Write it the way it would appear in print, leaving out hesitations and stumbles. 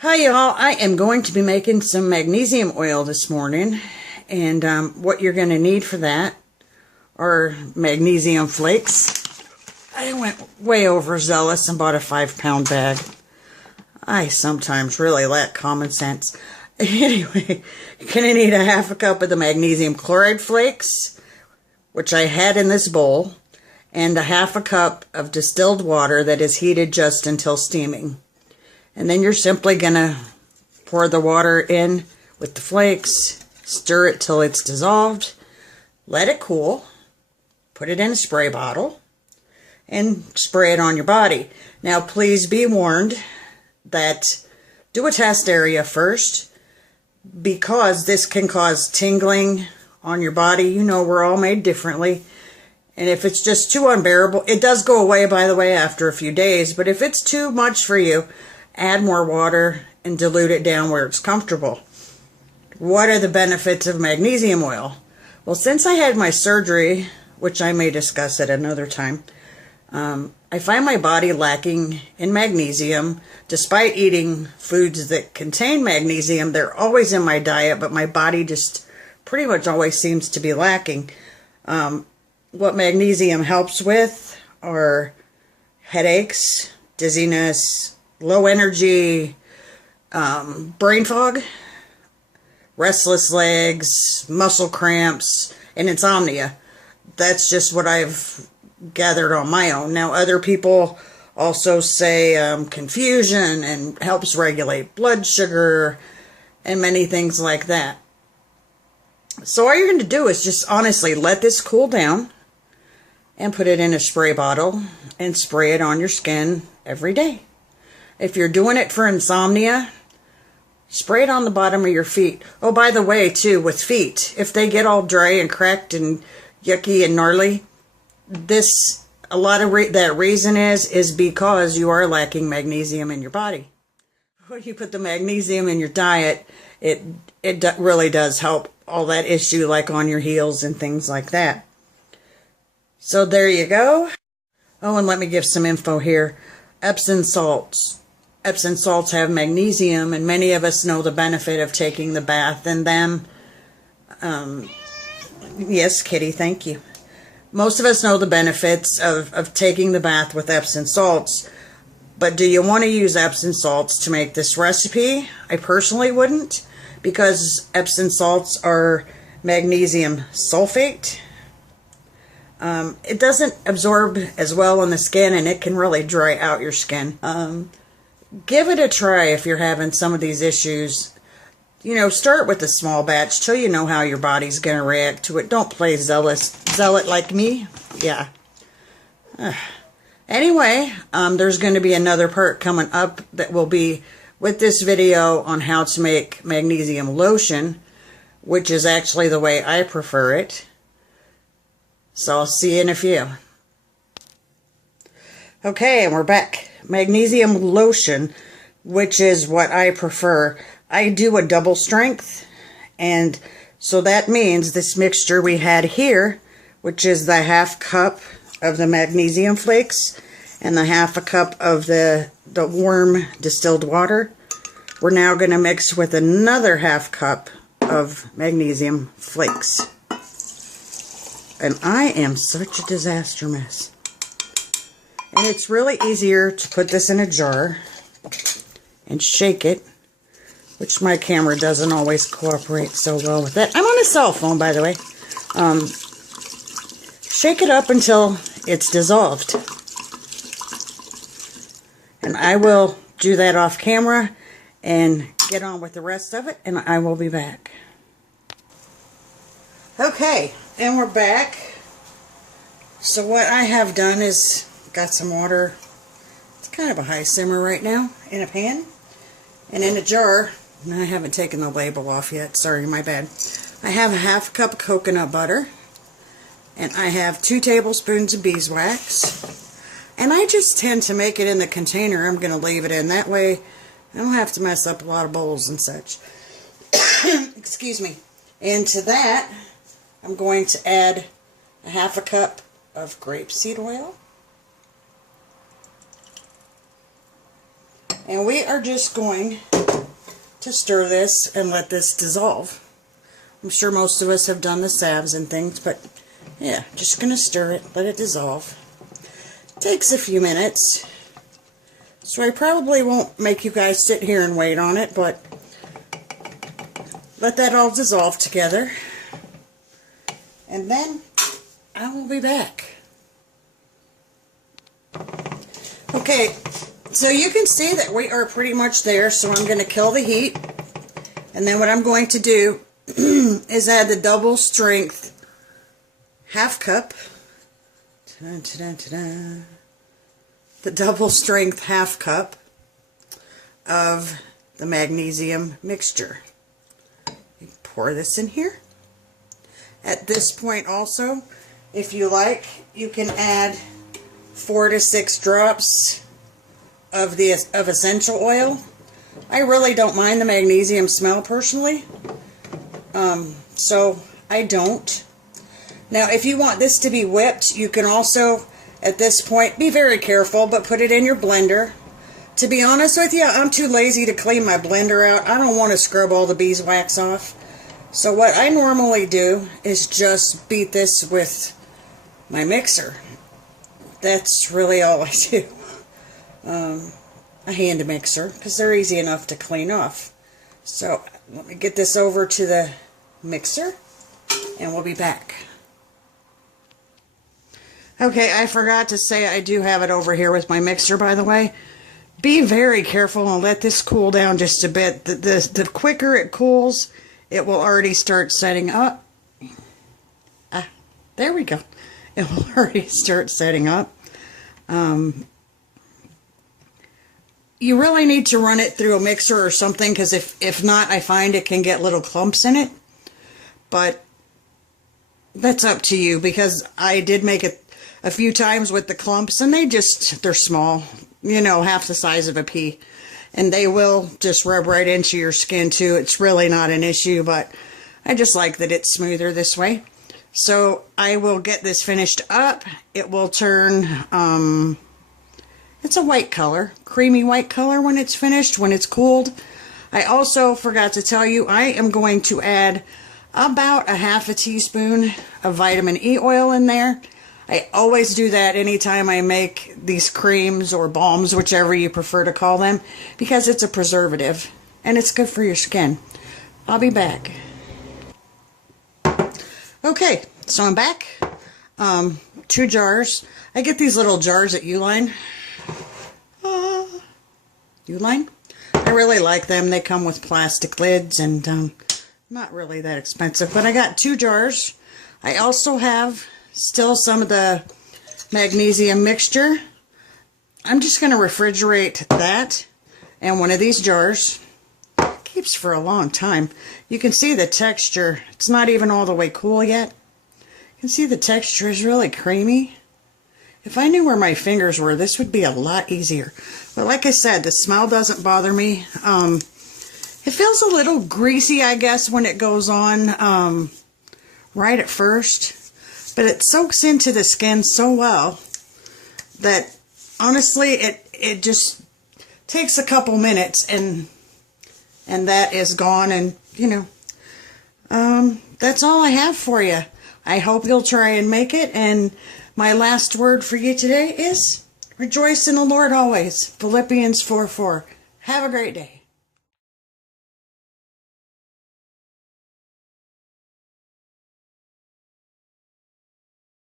Hi y'all, I am going to be making some magnesium oil this morning, and what you're going to need for that are magnesium flakes. I went way overzealous and bought a 5-pound bag. I sometimes really lack common sense. Anyway, you're going to need a half a cup of the magnesium chloride flakes, which I had in this bowl, and a half a cup of distilled water that is heated just until steaming. And then you're simply going to pour the water in with the flakes, stir it till it's dissolved, let it cool, put it in a spray bottle, and spray it on your body. Now please be warned that do a test area first, because this can cause tingling on your body. You know, we're all made differently. And if it's just too unbearable, it does go away, by the way, after a few days. But if it's too much for you, add more water and dilute it down where it's comfortable. What are the benefits of magnesium oil? Well, since I had my surgery, which I may discuss at another time, I find my body lacking in magnesium. Despite eating foods that contain magnesium, they're always in my diet, but my body just pretty much always seems to be lacking. What magnesium helps with are headaches, dizziness, low energy, brain fog, restless legs, muscle cramps, and insomnia. That's just what I've gathered on my own. Now, other people also say confusion and helps regulate blood sugar and many things like that. So all you're going to do is just honestly let this cool down and put it in a spray bottle and spray it on your skin every day. If you're doing it for insomnia, spray it on the bottom of your feet. Oh, by the way, too, with feet, if they get all dry and cracked and yucky and gnarly, a lot of that reason is because you are lacking magnesium in your body. When you put the magnesium in your diet, it really does help all that issue, like on your heels and things like that. So there you go. Oh, and let me give some info here. Epsom salts. Epsom salts have magnesium, and many of us know the benefit of taking the bath in them. Yes, Kitty, thank you. Most of us know the benefits of taking the bath with Epsom salts, but do you want to use Epsom salts to make this recipe? I personally wouldn't, because Epsom salts are magnesium sulfate. It doesn't absorb as well on the skin, and it can really dry out your skin. Give it a try if you're having some of these issues. You know, start with a small batch till you know how your body's going to react to it. Don't play zealot like me. Yeah. Anyway, there's going to be another part coming up that will be with this video on how to make magnesium lotion, which is actually the way I prefer it. So I'll see you in a few. Okay, and we're back. Magnesium lotion, which is what I prefer. I do a double strength, and so that means this mixture we had here, which is the half cup of the magnesium flakes and the half a cup of the warm distilled water, we're now going to mix with another half cup of magnesium flakes. And I am such a disaster mess. And it's really easier to put this in a jar and shake it, which my camera doesn't always cooperate so well with that. I'm on a cell phone, by the way. Shake it up until it's dissolved. And I will do that off camera and get on with the rest of it, and I will be back. Okay, and we're back. So what I have done is got some water. It's kind of a high simmer right now in a pan. And in a jar, and I haven't taken the label off yet, sorry, my bad. I have a half cup of coconut butter, and I have 2 tablespoons of beeswax. And I just tend to make it in the container I'm going to leave it in. That way I don't have to mess up a lot of bowls and such. Excuse me. And to that, I'm going to add a half a cup of grape-seed oil. And we are just going to stir this and let this dissolve. I'm sure most of us have done the salves and things, but yeah, just going to stir it, let it dissolve. Takes a few minutes, so I probably won't make you guys sit here and wait on it, but let that all dissolve together, and then I will be back. Okay, so you can see that we are pretty much there, so I'm going to kill the heat, and then what I'm going to do is add the double strength half cup. The double strength half cup of the magnesium mixture. You pour this in here. At this point also, if you like, you can add 4 to 6 drops of essential oil. I really don't mind the magnesium smell personally, so I don't. Now, if you want this to be whipped, you can also, at this point, be very careful, but put it in your blender. To be honest with you, I'm too lazy to clean my blender out. I don't want to scrub all the beeswax off. So what I normally do is just beat this with my mixer. That's really all I do. A hand mixer, because they're easy enough to clean off. So let me get this over to the mixer, and we'll be back. Okay, I forgot to say I do have it over here with my mixer, by the way. Be very careful and let this cool down just a bit. The quicker it cools, it will already start setting up. There we go. It will already start setting up. You really need to run it through a mixer or something, because if not, I find it can get little clumps in it. But that's up to you, because I did make it a few times with the clumps, and they're small, you know, half the size of a pea, and they will just rub right into your skin too. It's really not an issue, but I just like that it's smoother this way. So I will get this finished up. It will turn, it's a white color, creamy white color when it's finished, when it's cooled. I also forgot to tell you, I am going to add about a half a teaspoon of vitamin E oil in there. I always do that anytime I make these creams or balms, whichever you prefer to call them, because it's a preservative and it's good for your skin. I'll be back. Okay, so I'm back. 2 jars. I get these little jars at Uline. Uline? I really like them. They come with plastic lids and not really that expensive, but I got 2 jars. I also have still some of the magnesium mixture. I'm just going to refrigerate that in one of these jars. It keeps for a long time. You can see the texture. It's not even all the way cool yet. You can see the texture is really creamy. If I knew where my fingers were, this would be a lot easier. But like I said, the smell doesn't bother me. It feels a little greasy, I guess, when it goes on right at first. But it soaks into the skin so well that honestly it just takes a couple minutes and that is gone, and you know, that's all I have for you. I hope you'll try and make it, and my last word for you today is rejoice in the Lord always. Philippians 4:4. Have a great day.